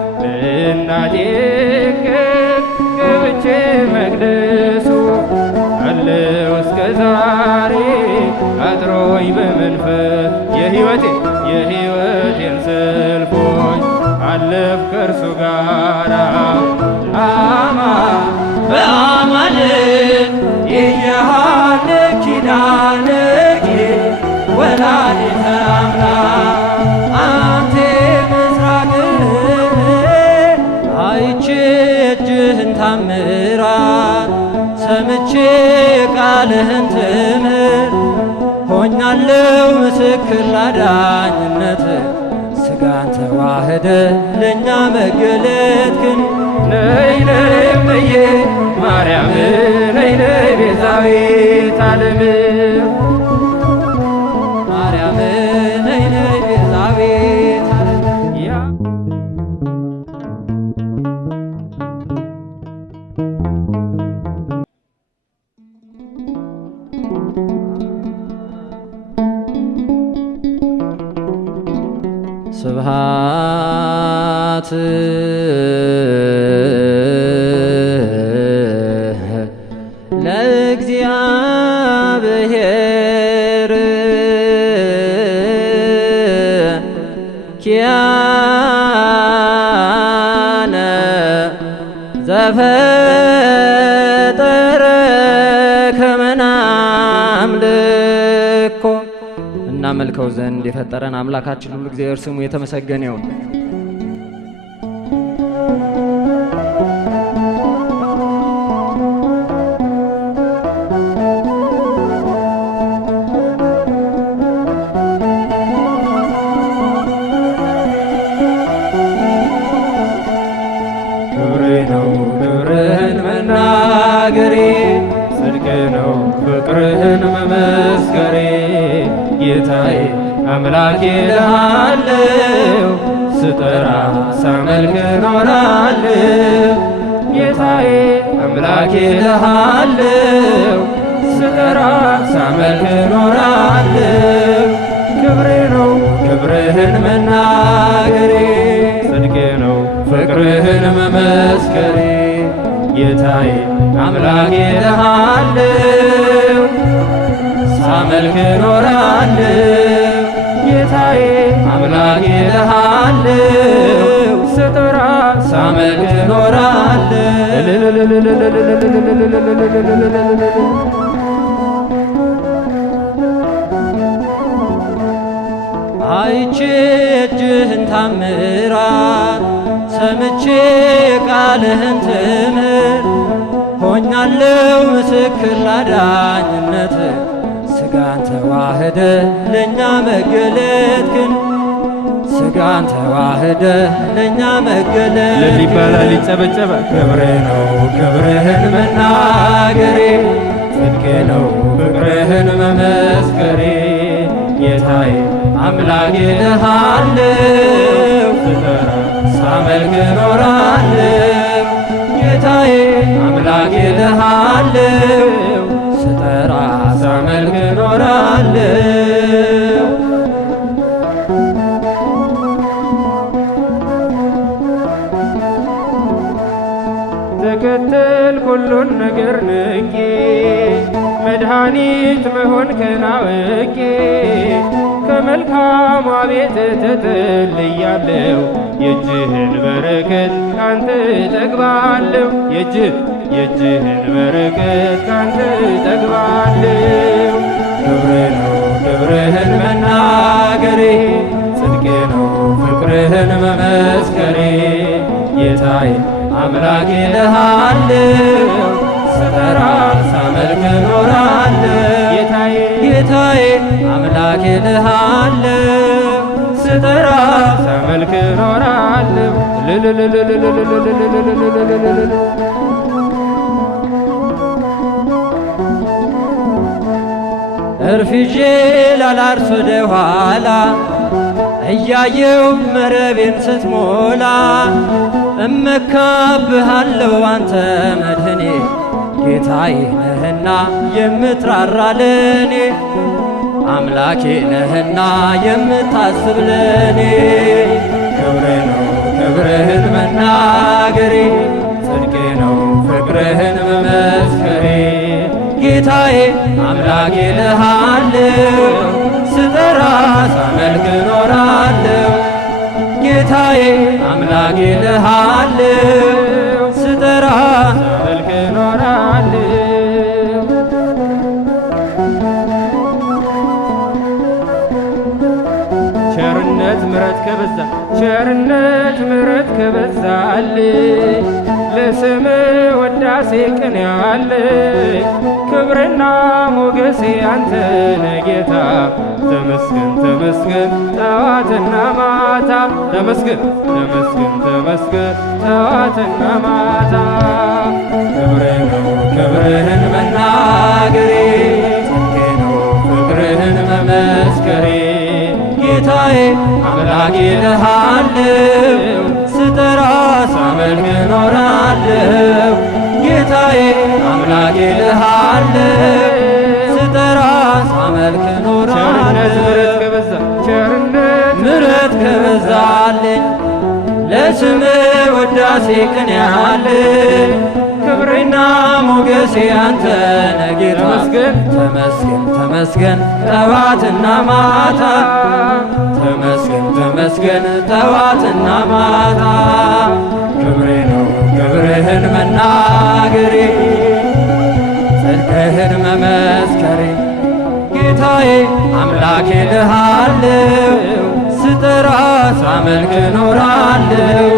እናቴ ገብቼ መቅደሱ አለው እስከ ዛሬ አጥሮኝ በመንፈስ የሕይወቴን ሰልፎች አለፍ ከእርሱ ጋራ በአማን ይያሃለ ኪዳንኪ ወላዲተ አምላክ አንቴ ምስራቅ አይቼ እጅህን ታምራት ሰምቼ ቃልህን ትምህርት ሆኛለሁ ምስክር ላዳኝነት ሥጋን ተዋህደ ለእኛ መገለጥክን ነይ ነይ እምዬ ማርያም ነይ ነይ ቤዛዊተ ዓለም ማርያም ነይ ነይ ቤዛዊተ ዓለም ስብሐት ለእግዚአብሔር ኪያነ ዘፈጠረ ከመ ናምልኮ እናመልከው ዘንድ የፈጠረን አምላካችን ሁሉ እግዚአብሔር ስሙ የተመሰገነ ይሁን። ክብርህን መናገሬ ጽድቅ ነው ፍቅርህን መመስከሬ ጌታዬ አምላኬ እልሃለሁ ስጠራ ሳመልክ እኖራለሁ ጌታዬ አምላኬ እልሃለሁ ስጠራ ሳመልክ እኖራለሁ ክብሬ ነው ክብርህን መናገሬ ጽድቅ ነው ፍቅርህን መመስከሬ ጌታዬ አምላኬ እልሃለሁ ሳመልክ እኖራለሁ ጌታዬ አምላኬ እልሃለሁ ስጠራ ሳመልክ እኖራለሁ። አይቼ እጅህን ታምራት ሰምቼ ቃልህን ትምህርት ሆኛለሁ ምስክር ላዳኝነት ሥጋን ተዋህደ ለእኛ መገለጥክን ሥጋን ተዋህደ ለእኛ መገለጥ ይባላል ይጨበጨባል። ክብሬ ነው ክብርህን መናገሬ ጽድቄ ነው ፍቅርህን መመስከሬ ጌታዬ አምላኬ እልሃለሁ ስጠራ ሳመልክ እኖራለሁ ጌታዬ አምላኬ እልሃለሁ ስጠራ ሳመልክ እኖራለሁ። ተከተል ሁሉን ነገር ንቄ መድኃኒት መሆንክን አውቄ ከመልካሟ ቤት ተጠልያለሁ የእጅህን በረከት ካንተ እጠግባለሁ የእጅህን በረከት ካንተ እጠግባለሁ። ክብሬ ነው ክብርህን መናገሬ ጽድቄ ነው ፍቅርህን መመስከሬ ጌታዬ አምላኬ እልሃለሁ ስጠራ ሳመልክ እኖራለሁ ጌታዬ አምላኬ እልሃለሁ ስጠራ ሳመልክ እኖራለሁ። እርፍጄ ላላርስ ወደ ኋላ እያየው መረቤን ስትሞላ እመካብሃለሁ አንተ መድህኔ ጌታዬ ነህና የምትራራ ለኔ አምላኬ ነህና የምታስብ ለኔ ክብሬ ነው ክብርህን መናገሬ ጽድቄ ነው ፍቅርህን መመስከሬ ጌታዬ አምላኬ እልሃለሁ ስጠራ ሳመልክ እኖራለሁ ጌታዬ አምላኬ እልሃለሁ ስጠራ ሳመልክ እኖራለሁ ቸርነት ምሕረት ከበዛ ቸርነት ምሕረት ከበዛልኝ ለስም ወዳሴ ቅኔ አለኝ ክብርና ሞገሴ አንተ ነህ ጌታ ተመስገን ተመስገን ጠዋትና ማታ ተመስገን ተመስገን ተመስገን ጠዋትና ማታ ክብሬ ነው ክብርህን መናገሬ ጽድቄ ነው ፍቅርህን መመስከሬ ጌታዬ አምላኬ እልሃለሁ ስጠራ ሳመልክ እኖራለሁ ጌታዬ አምላኬ እልሃለሁ ስጠራ ሳመልክ እኖራለሁ ቸርነት ምሕረት ከበዛልኝ ለስምህ ውዳሴ ቅኔ አለኝ ክብሬና ሞገሴ አንተ ነህ ጌታ ተመስገን ተመስገን ጠዋትና ማታ ተመስገን ተመስገን ጠዋትና ማታ ክብሬ ነው ክብርህን መናገሬ ጽድቅህን መመስከሬ ጌታዬ አምላኬ እልሃለሁ ስጠራ ሳመልክ እኖራለሁ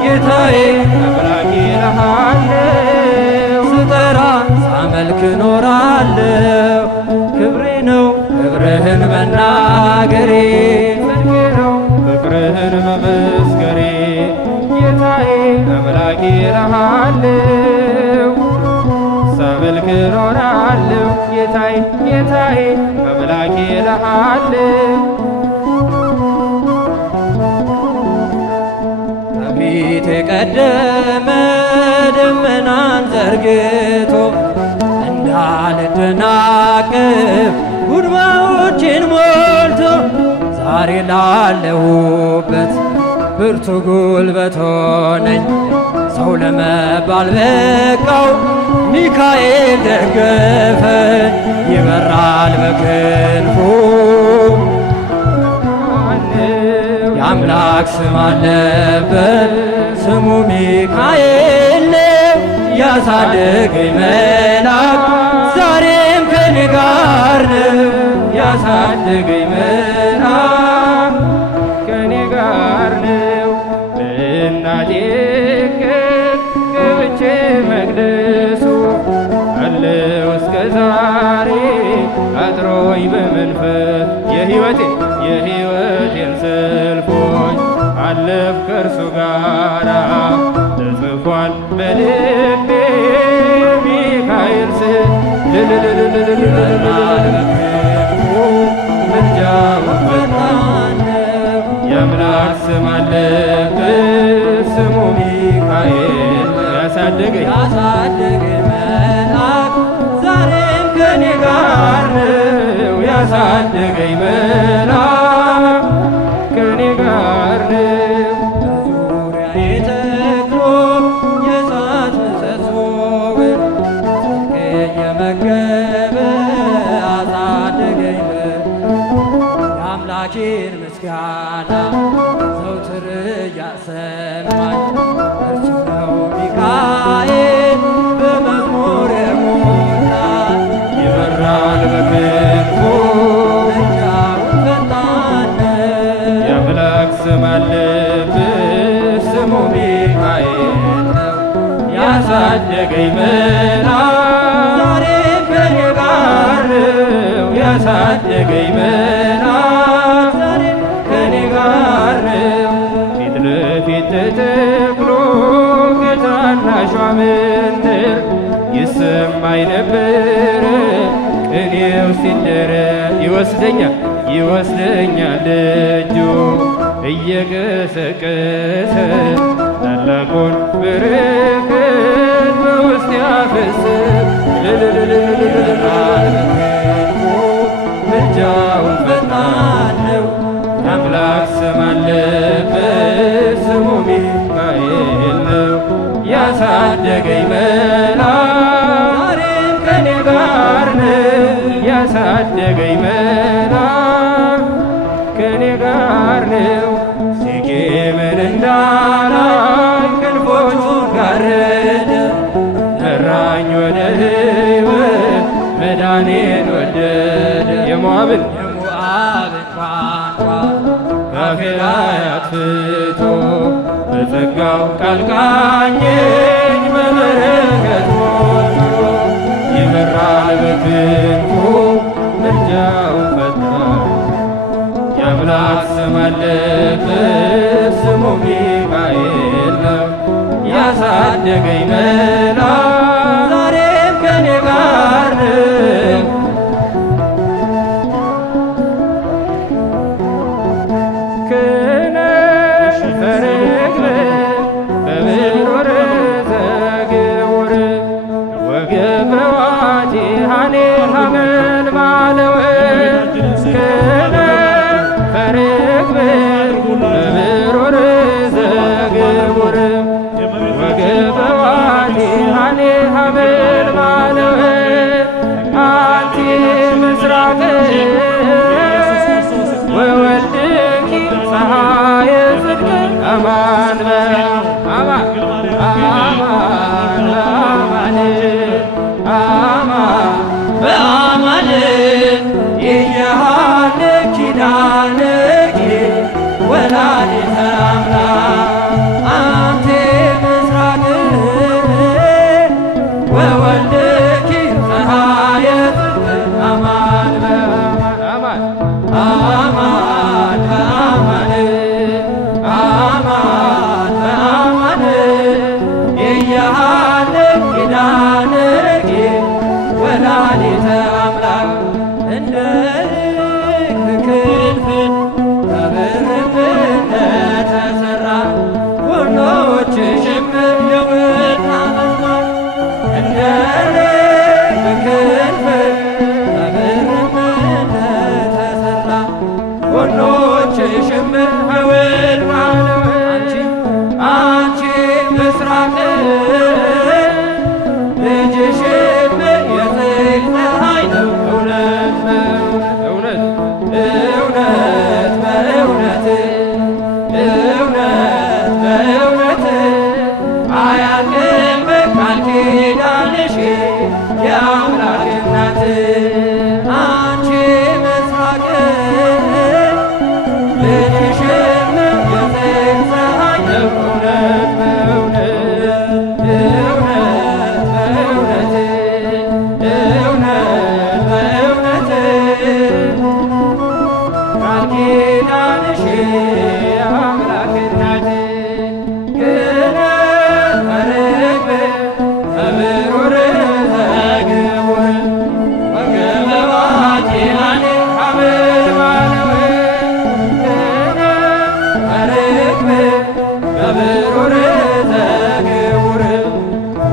ጌታዬ አምላኬ እልሃለሁ ስጠራ ሳመልክ እኖራለሁ ክብሬ ነው ክብርህን መናገሬ ጽድቄ ነው ፍቅርህን መመስከሬ ጌታዬ አምላኬ እልሃለሁ ሳመልክ እኖራለሁ ጌታዬ ጌታዬ አምላኬ እልሃለሁ ከፊት የቀደመ ደመናን ዘርግቶ እንዳልደናቅፍ ጉድባዎችን ሞልቶ ዛሬ ላለሁበት ብርቱ ጉልበት ሆነኝ ሰው ለመባል በቃው ሚካኤል ደገፈኝ ይበራል በክንፉ የአምላክ ስም አለበት ስሙ ሚካኤል ነው ያሳደገኝ መልአክ ዛሬም ከኔ ጋር ነው ያሳደገኝ መልአክ ከኔ ጋር ነው በእናቴ እቅፍ ገብቼ መቅደሱ አለው እስከ ዛሬ አጥሮኝ በመንፈስ የሕይወቴን ሰልፎች አለፍ ከእርሱ ጋራ ተጽፏል በልቤ ሚካኤል ስም ምልጃውን ፈጣን ነው የአምላክ ስም አለበት ስሙ ሚካኤል ያሳደገኝ መልአክ ዛሬም ከኔ ጋር ነው ያሳደገኝ መልአክ ከኔ ጋር ነው በዙሪያዬ ተክሎ የእሳት ምሰሶውን ጽድቅ እየመገበ አሳደገኝ የአምላኬን ምስጋና ዘውትር እያሰማኝ እርሱ ነው ሚካኤል በመዝሙር የሞላ ይበራል በክንፉ ምልጃውን ፈጣን ነው የአምላክ ስም አለበት ስሙ ሚካኤል ነው ያሳደገኝ መልአክ ዛሬም ከኔ ጋር ነው ያሳደገኝ መልአክ ዛሬም ከኔ ጋር ነው ፊት ለፊት ተተክሎ ከታናሿ መንደር ይሰማኝ ነበረ ቅኔው ሲደረግ ይወስደኛል ደጁ እየቀሰቀሰ ታላቁን በረከት በውስጥ ያፈሰ ምልጃውን ፈጣን ነው የአምላክ ስም አለበት ስሙ ያሳደገኝ መልአክ ዛሬም ከኔ ጋር ነው። ያሳደገኝ መልአክ ከኔ ጋር ነው። ሴኬምን እንዳላይ ክንፎቹን ጋረደ። መራኝ ወደ ሕይወት መዳኔን ወደደ። የሞዓብን ቋንቋ ካፌ ላይ አጥፍቶ በጸጋው ቃል ቃኘኝ በበረከት ሞልቶ ይመራል በክንፉ ምልጃውን ፈጣን የአምላክ ስም አለበት ስሙ ሚካኤል ነው። ያሳደገኝ መልአክ ዛሬም ከኔ ጋር ነው። አማን አማን አማን አማን በአማን የያሃለ ኪዳንኪ ወላዲተ አምላክ አንቴ ምስራቅ ወወልድኪ ፀሐየ ጽድቅ አማን በአማን አማን አማን አማን በአማን የያሃለ ኪዳንኪ ወላዲተ አምላክ እንደ ርግብ ክንፍ በብርት እንደተሠራ ጎኖችሽም የወርቅ አልማዝ እንደ ርግብ ክንፍ በብርት እንደተሠራ ጎኖችሽም የወርቅ አልማዝ አንቺ ምስራቅ ልጅሽም የጽድቅ ፀሐይ ነው። እውነት በእውነት እውነት በእውነት እውነት በእውነት አያልቅም ቃል ኪዳንሽ የአምላክ እናት አንቺ ምስራቅ ልጅሽም የጽድቅ ፀሐይ ነው። እውነት በእውነት እውነት በእውነት እውነት በእውነት ቃል ኪዳንሽ የአምላክ እናት ክህነት በርግብ በብሩር ዘግቡር ወገበ ዋቲሃኔ ሀበባለወ ክህነት በርግብ በብሩር ዘግቡር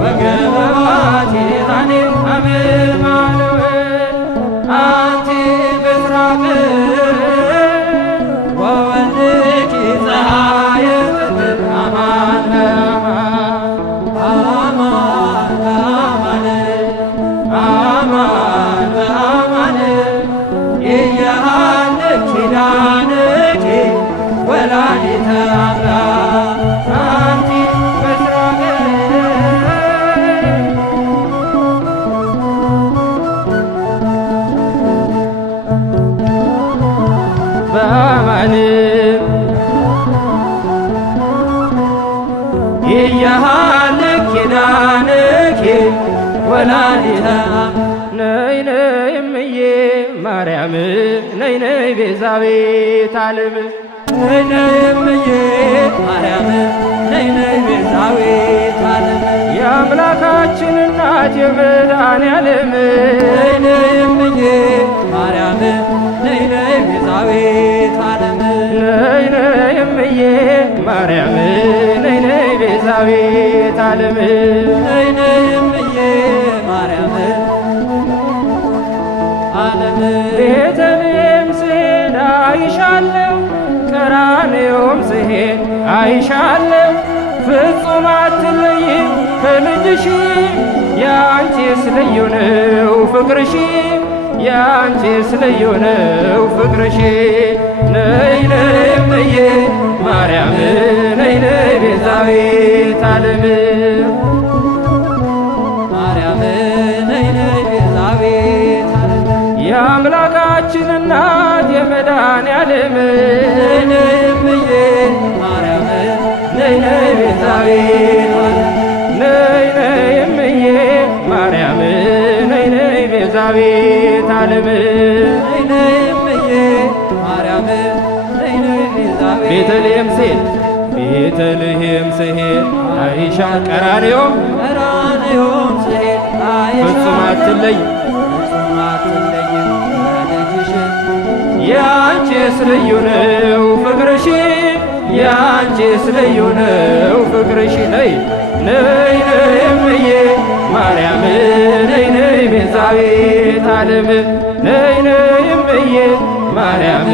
ወገበ ዋቲሃኔ ሀበባለወ አንቲ ምስራቅ ወወልድኪ ፀሐየ ጽድቅ አማን በአማን አማን በአማን የያሃለ ኪዳንኪ ወላዲተ አምላክ አንቲ ምስራቅ በአማን የያሃለ ኪዳንኪ ወላዲተ ነይ ነይ እምዬ ማርያም ነይ ነይ ቤዛዊተ ዓለም ነይ ነይ እምዬ ማርያም ነይ ነይ ቤዛዊተ ዓለም የአምላካችን እናት የመድኃኔዓለም ነይ ነይ እምዬ ማርያም ነይ ነይ ቤዛዊተ ዓለም ነይ ነይ እምዬ ማርያም ነይ ነይ ቤዛዊተ ዓለም ነይ ነይ እምዬ ማርያም ዓለም ቤተልሔም ስሄድ አይሻለሁ ቀራንዮም ስሄድ አይሻለሁ ፍጹም አትለይም ከልጅሽ ያንቺስ ልዩ ነው ፍቅርሽ ያንቺስ ልዩ ነው ፍቅርሽ ነይ ነይ እምዬ ማርያም ነይ ነይ ቤዛዊተ ዓለም ማርያም ነይ ነይ ቤዛዊተ ዓለም የአምላካችን እናት የመድኃኔዓለም ነይ ነይ እምዬ ማርያም ነይ ነይ ቤዛዊተ ዓለም ነይ ነይ እምዬ ማርያም ነይ ነይ ቤዛዊተ ዓለም ነይ ነይ እምዬ ማርያም ነይ ነይ ቤዛዊተ ቤተልሔም ስሄድ ቤተልሔም ስሄድ አይሻል ቀራንዮም ስሄድ ፍጹም አትለይም ፍጹም አትለይም ልጅሽ ያንቺስ ልዩ ነው ፍቅርሽ ያንቺስ ልዩ ነው ፍቅርሽ ነይ ነይ ነይ እምዬ ማርያም ነይ ነይ ቤዛዊተ ዓለም ነይ ነይ እምዬ ማርያም